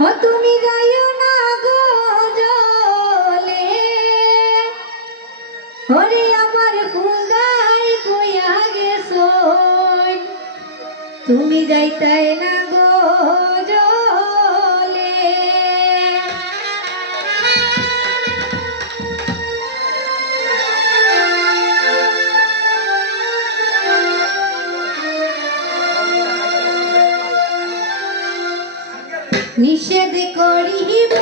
ও তুমি যাইও না গো জলে। ওরে আমার ফুলদাই কইয়া গেছো। তুমি যাইতাই না গো নিষেধ করিব